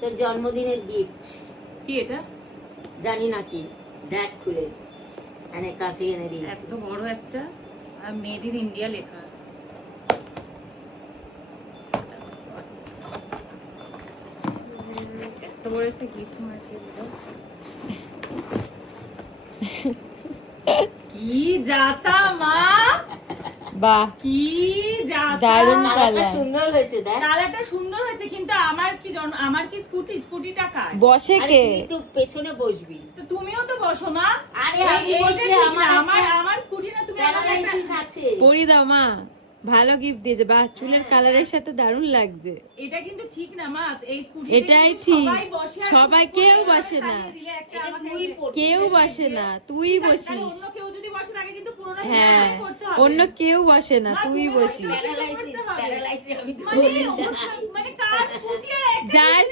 তোর জন্মদিনের গিফট কি এটা? জানি না কি, দেখ খুলে। এনে কাছে এনে দিয়েছি। এত বড় একটা, আর মেড ইন ইন্ডিয়া লেখা। এত বড় একটা গিফট মার্কে দিল। কি জাতা মা, বাহ, কি জাতা। দারুণ কালারটা কালার। সুন্দর হয়েছে দেখ। কালারটা সুন্দর হয়েছে, কিন্তু আমার কি স্কুটিটা কার? বসে আরে কে? তুই তো পেছনে বসবি। তো তুমিও তো বসো মা। আরে আমি এইটা বসলে ঠিক না, আমার আমার স্কুটি না, তুমি আমাকে একটা- প্যারালাইসিস আছে। পরি দাও মা, ভালো গিফট দিয়েছে। বাহ, চুলের কালারের সাথে দারুণ লাগছে। এটা কিন্তু ঠিক না মা, এই স্কুটি এটাই ঠিক। সবাই বসে, আর সবাই তুমি কেউ করে বসে না। চালিয়ে দিলে একটা এটা আমাকে তুই দিয়ে। পড়বি। কেউ বসে না, তুই তাহলে বসিস। অন্য কেউ যদি বসে থাকে কিন্তু পুরোটা হ্যাঁ, তোমাকেই করতে হবে। অন্য কেউ বসে না, মা, তুই তুমি বসিস। বসবে। প্যারালাইসিস আমি তো মানে বলি জানাই। মানে কার স্কুটি আর একটা যার